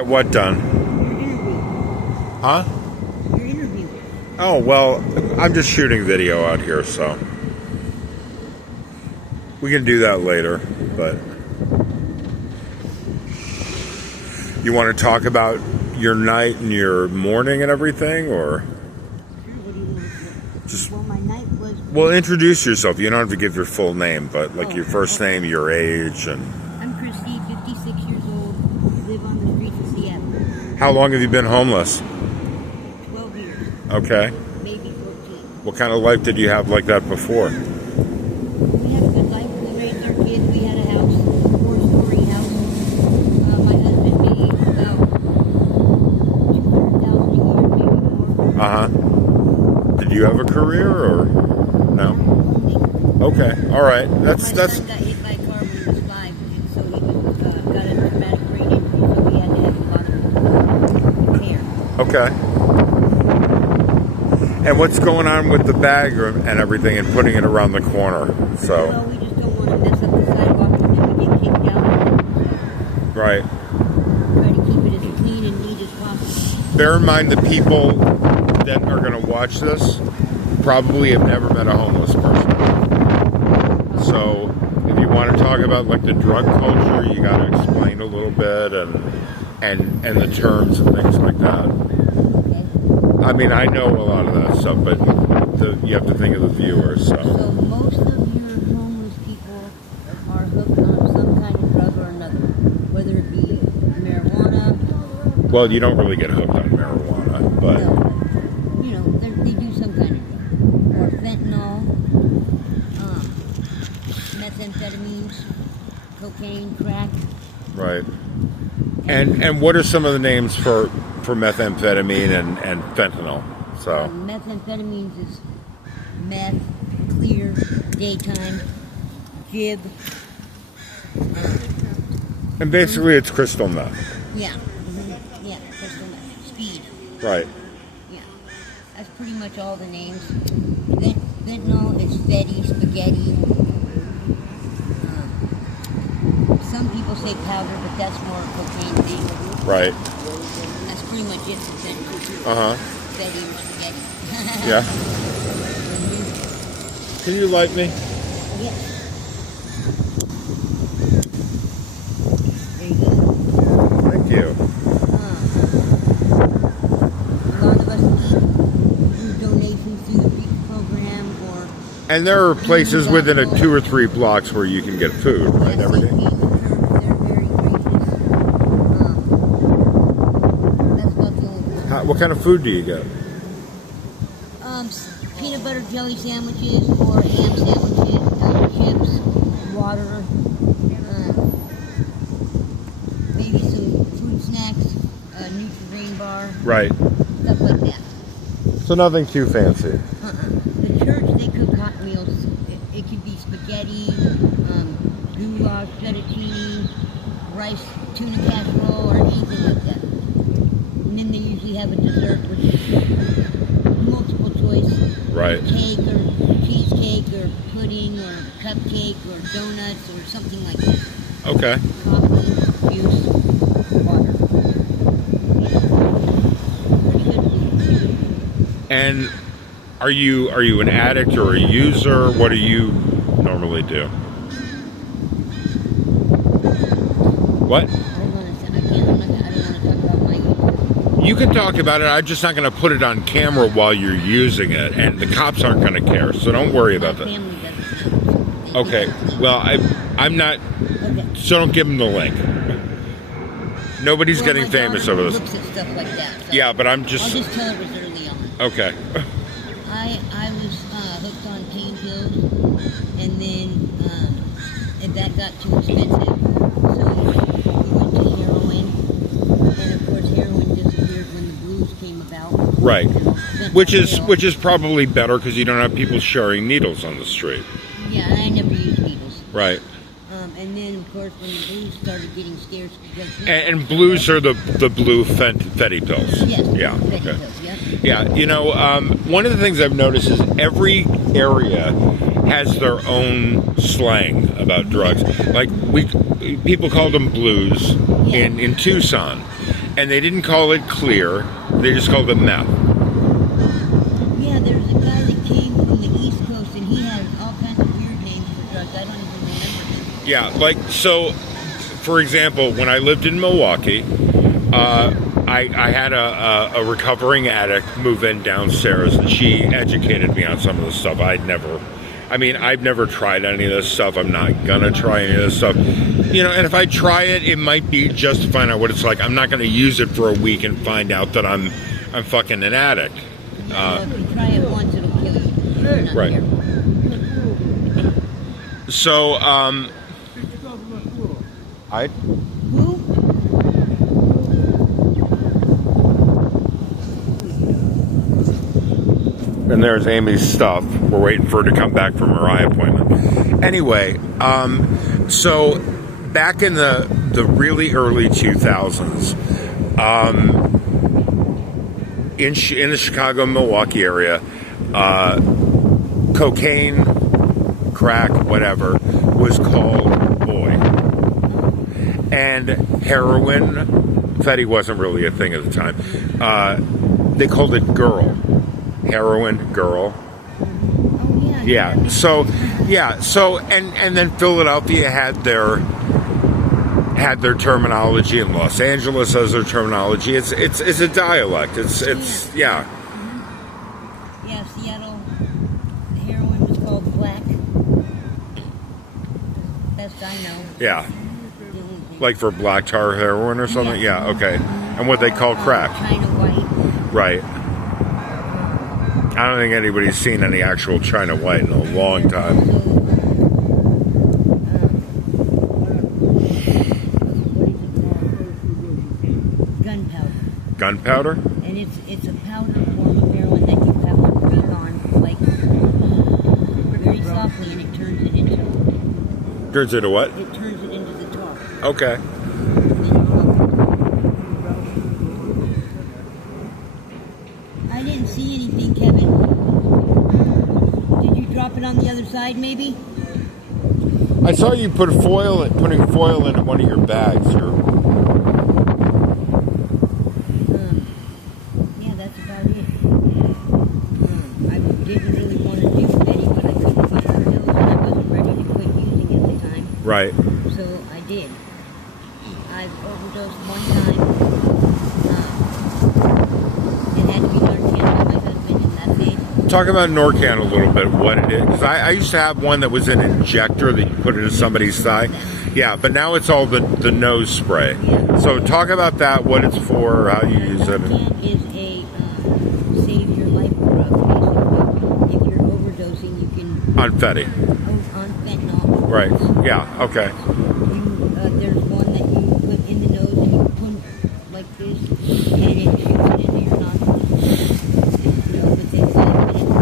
Get what done? Huh? Your interview. Oh, well, I'm just shooting video out here, so we can do that later, but you want to talk about your night and your morning and everything, or Sure, what do you want? just, Well, my night was... well, introduce yourself. You don't have to give your full name, but like Oh, your first name, your age, and I'm Kristi, 56 years old, live on the streets of Seattle. how long have you been homeless? 12 years, Okay. maybe 14. What kind of life did you have like that before? We had a good life. We raised our kids. We had a house, a 4-story house. My husband made about $200,000 a year, maybe more. Uh-huh. Did you have a career, or no? Okay. All right. My son got hit by a car when he was 5, and so he was, got a traumatic brain injury, so we had to have a lot of care. Okay. And what's going on with the bag and everything and putting it around the corner? So, Well, we just don't want to mess up the sidewalk and then we get kicked out. right. Try to keep it as clean and neat as possible. Bear in mind the people that are going to watch this probably have never met a homeless person. So, if you want to talk about like the drug culture, you got to explain a little bit and the terms and things like that. Okay? I mean, I know a lot of that stuff, but you have to think of the viewers. So most of your homeless people are hooked on some kind of drug or another, whether it be marijuana. Well, you don't really get hooked on marijuana, but No, you know, they do some kind of drug, or fentanyl, methamphetamines, cocaine, crack. right. And what are some of the names for methamphetamine and fentanyl? So Methamphetamines is meth, clear, daytime, jib. and basically it's crystal meth, Yeah, yeah, crystal meth, speed. right? Yeah, that's pretty much all the names. Fentanyl is fetty, spaghetti. Some people say powder, but that's more cocaine thing. Right. That's pretty much it for fentanyl. Uh huh. Fetty or spaghetti. Yeah. Can you light me? Yeah. There you go. Thank you. A lot of us eat through donations through the REAP program or... And there are places within a 2 or 3 blocks where you can get food, right? Yes, Every day. they're very gracious. That's about the only What kind of food do you get? peanut butter jelly sandwiches or ham sandwiches, chips, water, maybe some fruit snacks, Nutri-Grain bar, Right. stuff like that. So nothing too fancy. The church, they cook hot meals. It could be spaghetti, goulash, fettuccine, rice, tuna casserole, or anything like that. And then they usually have a dessert, which is multiple choice. Right. Cake or cheesecake or pudding or cupcake or donuts or something like that. Okay. Coffee, juice, water. Pretty good food. And are you an addict or a user? What do you normally do? What? Hold on a second. I don't want to talk about my... You can talk about it. I'm just not going to put it on camera while you're using it, and the cops aren't going to care. So don't worry about My that. family doesn't know. Okay. Well, I'm not. Okay. So don't give them the link. Nobody's Well, getting my famous daughter over this. looks at stuff like that. So Yeah, but I'm I'll just. just tell it was early on. Okay. I was hooked on pain pills, and then and that got too expensive, so we went to heroin, and of course heroin disappeared when the blues came about. Right. Fentanyl Which failed. is probably better because you don't have people sharing needles on the street. Yeah, I never used needles. Right. And then of course when the blues started getting scarce, because And blues are the blue fetty pills. yes, Yeah. Fetty Okay. pills, yeah. Yeah. You know, one of the things I've noticed is every area has their own slang about drugs. Like people called them blues in Tucson. and they didn't call it clear. They just called it meth. Yeah, there's a guy that came from the East Coast, and he has all kinds of weird names for drugs. I don't even remember them. Yeah, like, so, for example, when I lived in Milwaukee, I had a recovering addict move in downstairs, and she educated me on some of the stuff I've never tried any of this stuff. I'm not gonna try any of this stuff. You know, and if I try it, it might be just to find out what it's like. I'm not gonna use it for a week and find out that I'm fucking an addict. Well, if you try it once, it'll kill you. You're not Right. careful. So, Who? and there's Amy's stuff. We're waiting for her to come back from her eye appointment. Anyway, so back in the really early 2000s, in the Chicago, Milwaukee area, cocaine, crack, whatever, was called boy. And heroin, Fetty wasn't really a thing at the time. They called it girl. Heroin, girl. Oh, yeah. Yeah. So and then Philadelphia had their terminology, and Los Angeles has their terminology. It's a dialect. It's yeah. Yeah, Seattle, the heroin was called black. Best I know. Yeah. Like for black tar heroin or something? Yeah, okay. And what they call crack. China white. Right. I don't think anybody's seen any actual China white in a long time. Gunpowder. Gunpowder? And it's a powder form of heroin that you have to breathe on, like, very softly, and it turns it into... Turns into what? It turns it into the tar. Okay. I didn't see anything, Kevin. Did you drop it on the other side, maybe? I saw you putting foil into one of your bags. Yeah, that's about it. I didn't really want to do Betty, but I couldn't find her nose, and I wasn't ready to quit using it at the time. Right. So I did. I've overdosed one time. It had to be Narcan by my husband, and that's it. Talk about Narcan a little bit, what it is. 'Cause I used to have one that was an injector that you put into somebody's thigh. Yeah, but now it's all the nose spray. Yeah. So talk about that, what it's for, how you use it. Narcan is a save your life drug, basically. If you're overdosing, you can... On Fetty. On fentanyl. Right. Yeah, okay. There's one that you put in the nose and you put like this, and it shoots it into your nostrils. Within 5 minutes.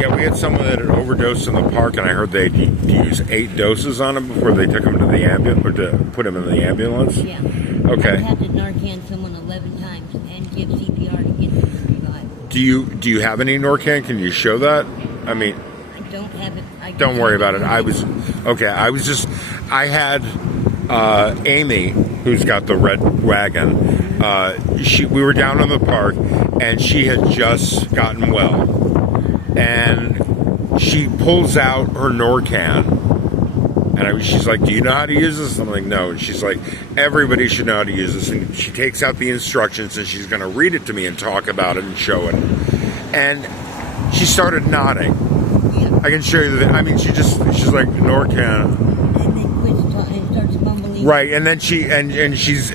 Yeah, we had someone that had overdosed in the park, and I heard they'd use 8 doses on him before they took him to the ambulance, or to put him in the ambulance. Yeah. Okay. I had to Narcan someone 11 times and give CPR to get them to revive. Do you have any Narcan? Can you show that? I mean, I don't have it. don't worry about it. I had Amy, who's got the red wagon. We were down in the park, and she had just gotten well, and she pulls out her Narcan, and she's like, "Do you know how to use this?" I'm like, "No." And she's like, "Everybody should know how to use this." And she takes out the instructions, and she's going to read it to me and talk about it and show it. And she started nodding. Yeah. I can show you that. I mean, she's like Narcan. And then quits talking and starts mumbling. Right, and then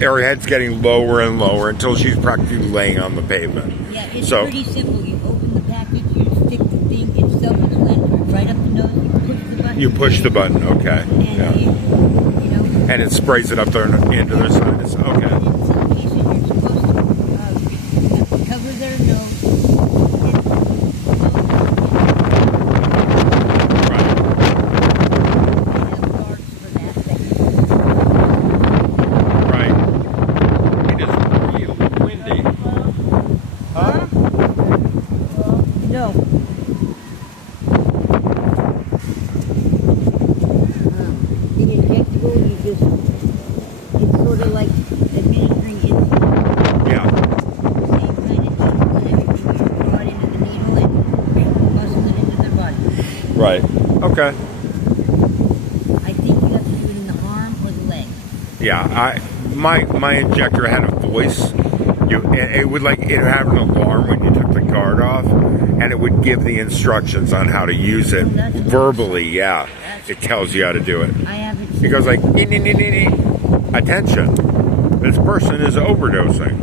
her head's getting lower and lower until she's practically laying on the pavement. Yeah, it's pretty simple. You open the package, you stick the thing, it's self-explanatory. Right up the nose, you push the button. You push the button, okay. And Yeah. you know. And it sprays it up there into their sinus. Okay. And in some cases, you're supposed to cover their nose. So like administering insulin. Yeah. Same kind of needle and everything. You draw it into the needle and muscle it into their body. Right. Okay. I think you have to do it in the arm or the leg. Yeah. My injector had a voice. It would have an alarm when you took the guard off, and it would give the instructions on how to use it verbally. Yeah, it tells you how to do it. I haven't. It goes like, nee, nee, nee, nee, nee. Attention, this person is overdosing.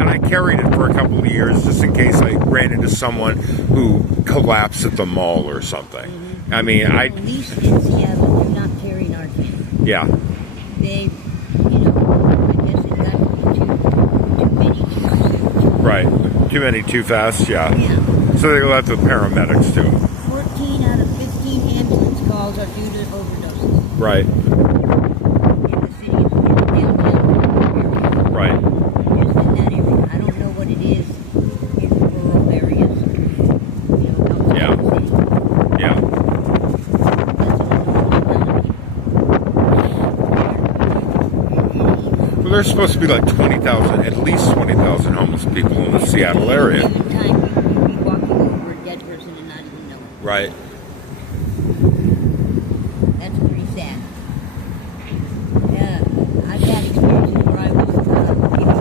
And I carried it for a couple of years just in case I ran into someone who collapsed at the mall or something. Mm-hmm. I mean, At least in Seattle, they're not carrying our thing. Yeah. They, I guess it got too many too soon. Right. Too many too fast, yeah. Yeah. So they let the paramedics do it. 14 out of 15 ambulance calls are due to overdoses. Right. In the city, in the downtown area. Right. Just in that area. I don't know what it is in rural areas. Outside Yeah. the city. Yeah. Well, there's supposed to be like 20,000, at least 20,000 homeless people in the Seattle area. At any time, you could be walking over a dead person and not even know it. Right. That's pretty sad. I've had experiences where I was giving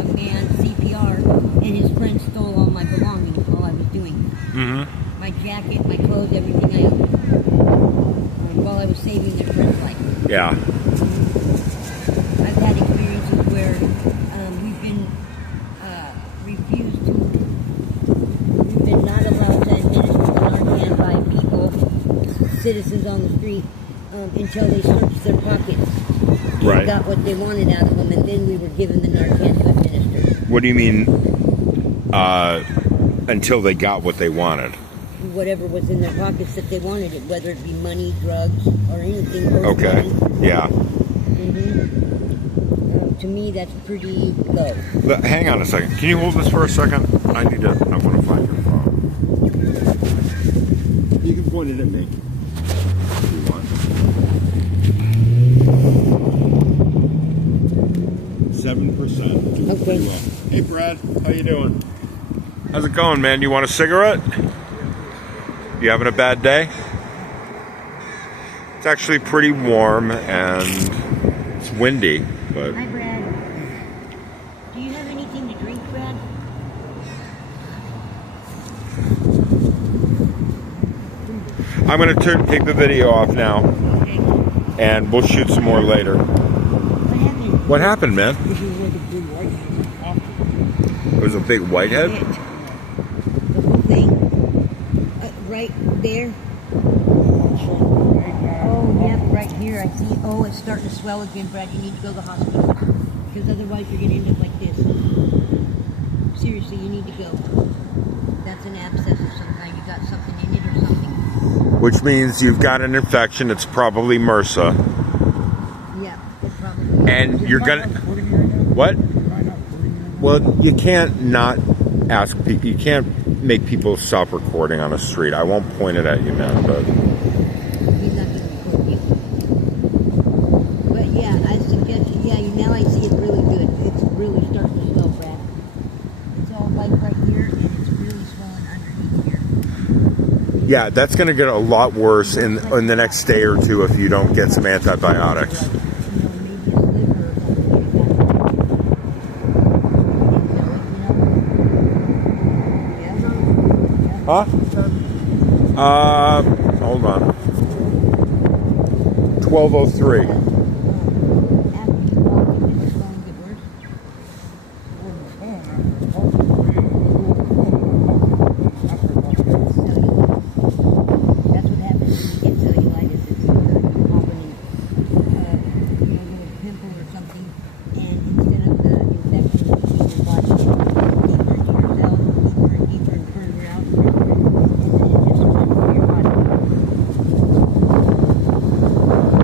a man CPR, and his friend stole all my belongings while I was doing that. Mm-hmm. My jacket, my clothes, everything I owned, while I was saving their friend's life. Yeah. I've had experiences where we've been refused to, we've been not allowed to administer Narcan by people, citizens on the street, until they searched their pockets and Right. got what they wanted out of them, and then we were given the Narcan to administer. What do you mean, until they got what they wanted? Whatever was in their pockets that they wanted it, whether it be money, drugs, or anything. Or Okay. money. Yeah. To me, that's pretty low. But hang on a second. Can you hold this for a second? I want to find your phone. You can point it at me. If you want. 7%. Okay. Hey, Brad. How you doing? How's it going, man? You want a cigarette? You having a bad day? It's actually pretty warm and it's windy, but Hi, Brad. Do you have anything to drink, Brad? I'm going to take the video off now, Okay. and we'll shoot some more later. What happened? What happened, man? This is where the big white It was a big whitehead? The whole thing. Right there. Oh, yep, right here. I see. Oh, it's starting to swell again, Brad. You need to go to the hospital. Because otherwise you're going to end up like this. Seriously, you need to go. That's an abscess of some kind. You got something in it or something. Which means you've got an infection. It's probably MRSA. Yeah, it probably. And you're going to... What? Well, you can't not ask people. You can't make people stop recording on a street. I won't point it at you, man, but... He's not going to record you. But yeah, I suggest, now I see it really good. It's really starting to swell, Brad. It's all like right here, and it's really swelling underneath here. Yeah, that's going to get a lot worse in the next day or two if you don't get some antibiotics. Like, maybe a sliver or something like that. Huh? Hold on. 12:03. After you walk, did the swelling get worse? That's what happens when you get cellulitis. It's opening a little pimple or something, and instead of the infection leaving your body, it goes deeper into your cells, deeper and deeper and further out, and then it just runs through your body.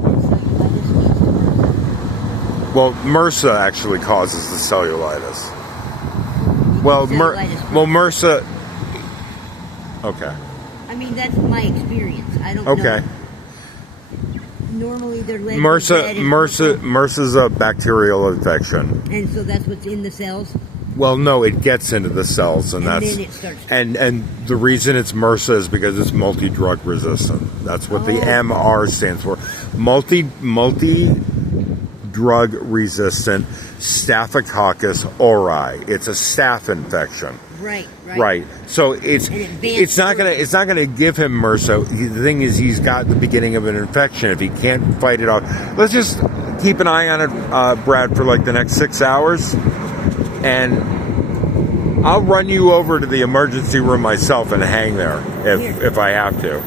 And cellulitis leads to MRSA. Well, MRSA actually causes the cellulitis. Well, MRSA. Okay. I mean, that's my experience. I don't know. Okay. normally they're led MRSA's a bacterial infection. and so that's what's in the cells. Well, no, it gets into the cells, and that's then it starts. and the reason it's MRSA is because it's multi-drug resistant. That's what the MR stands for. Multi-drug resistant Staphylococcus aureus. It's a staph infection. Right. So it's not gonna give him MRSA. The thing is, he's got the beginning of an infection. If he can't fight it off, let's just keep an eye on it, Brad, for like the next 6 hours, and I'll run you over to the emergency room myself and hang there if I have to.